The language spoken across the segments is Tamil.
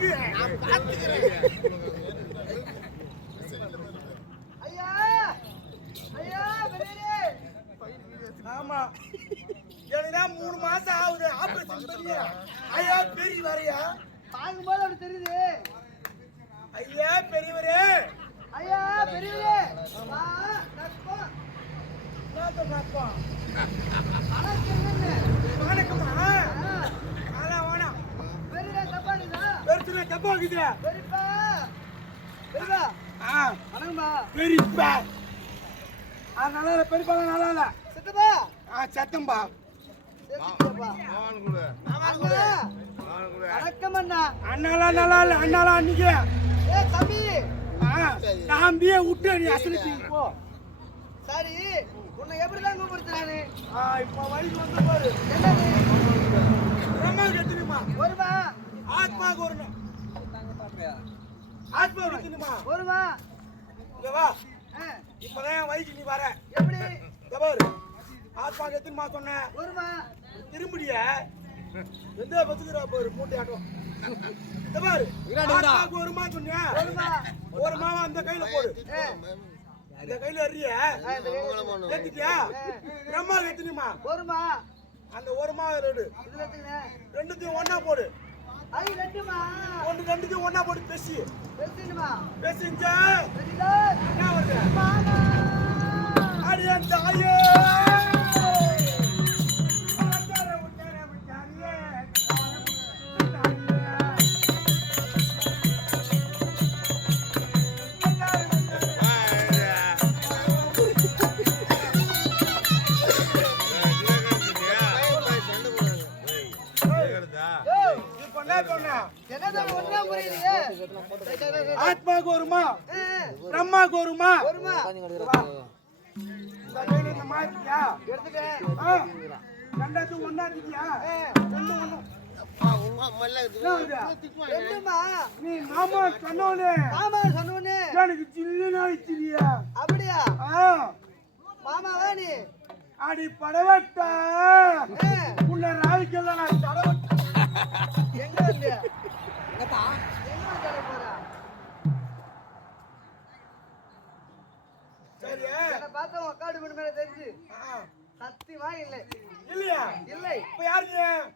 Yeah, I'm back. இருக்குது பெரியப்பா! பெரியப்பா! ஆ. வணக்கம்மா. பெரியப்பா. ஆ நல்லா இல்ல பெரியப்பா நல்லா இல்ல. சித்தப்பா. ஆ சத்தம்பா. வணக்கம் அண்ணா. அண்ணாலாம் நல்லா இல்ல அண்ணாலாம் அன்னைக்கு. ஏ தம்பி. ஆ நாம்பியே விட்டு நீ அசலுக்கு போ. சரி உன்னை எப்படிதான் கூப்பிடுறானு ஆ இப்போ வயசு வந்து பாரு. என்னது? பிரம்மாவுக்கு எத்தனைமா ஒருமா? ஆத்மாவுக்கு ஒரு ஆத்மாவுக்கு எத்தனைமா ஒருமா இங்க வா. ஆ, இப்பதான் என் வயசு நீ வர எப்படி? இங்க பாரு. ஆத்மாக்கு எத்தனை மாசம் சொன்னேன். ஒருமா திரும்பிடிய. எந்த பத்துக்குறா பாரு மூட்டை ஆட்டம் இந்த பாரு. ஆத்மாக்கு ஒரு மாசம் சொன்னியா. ஒருமா ஒரு மாவா அந்த கையில போடு. இந்த கையில எறிய ஏத்திட்டியா? பிரம்மா எத்தனைமா ஒருமா அந்த ஒரு மாவை எடுத்துக்கிறேன் ரெண்டுத்தையும் ஒண்ணா போடு. ஒன்று ரெண்டுத்தையும் ஒண்ணா போட்டு பேசி. பேசிஞ்சா வருது? அடியன் தாயே ரெண்டுமா? நீ மாமா சொன்னோனே. மாமா சொன்னோன்னு எனக்கு சில்லுன்னு ஆயிடுச்சுடியா அப்படியா? ஆ. மாமாவா நீ? அடி படவட்டா. ஏ, உன்னை ராவிக்கெல்லாம் நான் தடவட்டா. எங்க என்னை பார்த்தா உன் அக்காடு பண்ண மேல தெரிஞ்சு. சத்தியமா இல்லை. இல்லையா? இல்லை. இப்ப யாரு?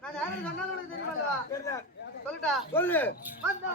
நான் யாரும் சொன்னாலும் உனக்கு தெரியல. சொல்லட்டா சொல்லு. வந்த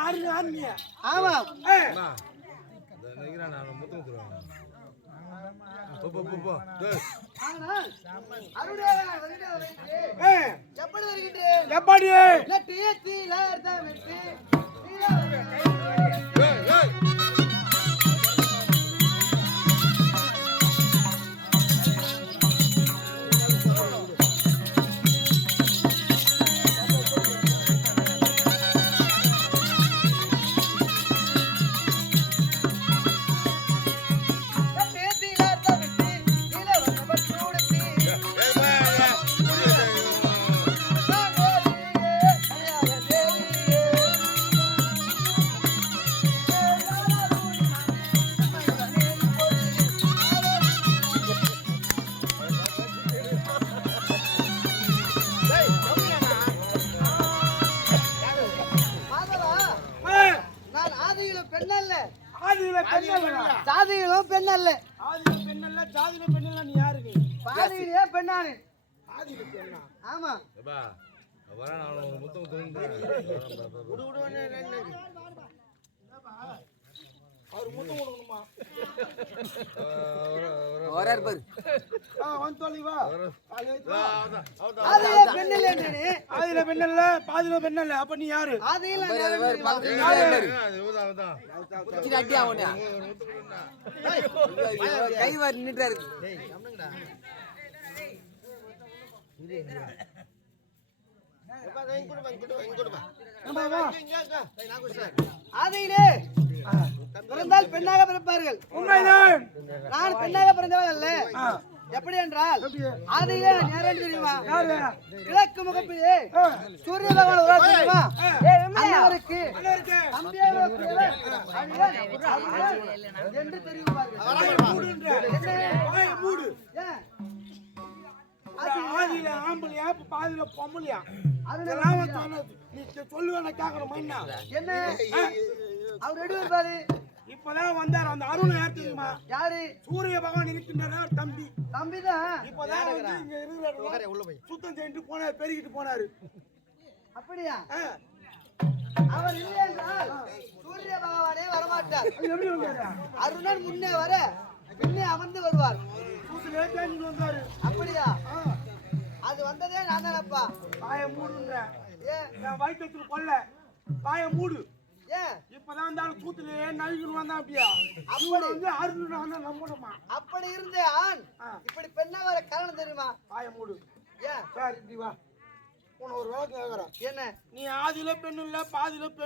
ஆறு ஆறு நீ ஆமாம் ஏ, ஆனால் அருணே வருகிற வரையிலே ஏ, எப்படி? நான் ஆதியில பெண்ணல்ல ஆதியில பெண்ணல்லடா. ஜாதியிலும் பெண்ணல்ல ஆதியில பெண்ணல்ல ஜாதியில பெண்ணல்ல நீ யாருக்கு? பாதியிலே பெண்ணானு. ஆதியில பெண்ணா? ஆமா. அவர் முத்தம் கொடுக்கணுமா? வராரு பாரு ஆ வந்து தொலை வா ஆதியிலே பெண்ணில்லை என்று ஆதியில பெண்ணல்ல பாதியில பெண்ணல்ல அப்ப நீ யாரு கை வாரி வா ஆதியிலே பிறந்தால் பெண்ணாக பிறப்பார்கள். உண்மைதான். நான் பெண்ணாக பிறந்தவள் அல்ல. எப்படி என்றால்? ஆதியிலே நான் யாருன்னு தெரியுமா? யாரு? கிழக்கு முகப்பிலே. சூரிய பகவான் ஒரு தெரியுமா? அண்ணவருக்கு என்று? இந்த ஆதியில ஆம்பளையா பாதியில பொம்பளையா? அது இதெல்லாம் வந்து சொன்னது. நீ சொல்லுவேன் மைனா என்ன? அவர் ரெடி இருப்பாரு இப்பதான் வந்தார். அந்த அருண் யார் தெரியுமா? யாரு? சூரிய பகவான் இருக்கின்றார். தம்பி. தம்பிதான் இப்பதான் வந்து இங்க இருக்கிற சுத்தம் செஞ்சுட்டு போனார் பெருகிட்டு போனாரு. அப்படியா? அவர் இல்லை என்றால் சூரிய பகவானே வரமாட்டார். எப்படி வந்தாரு? அருணன் முன்னே வர பின்னே அமர்ந்து வருவார். வந்தாரு. அப்படியா? அது வந்ததே நான் தானப்பா. வாயை மூடுன்ற. ஏன் வயிற்று கொல்ல வாயை மூடு. இப்பதான் இருந்தாலும் தூத்துலயே நழுவின்னு வந்தான் அப்படியா? அப்படி. வந்து அருள் நம்பணுமா? அப்படி இருந்தே ஆண். இப்படி பெண்ணா வர காரணம் தெரியுமா? வாயை மூடு. ஏன் சார் இப்படி வா. உன ஒரு என்ன? நீ ஆதியில பெண்ணு இல்ல பாதியில பெண்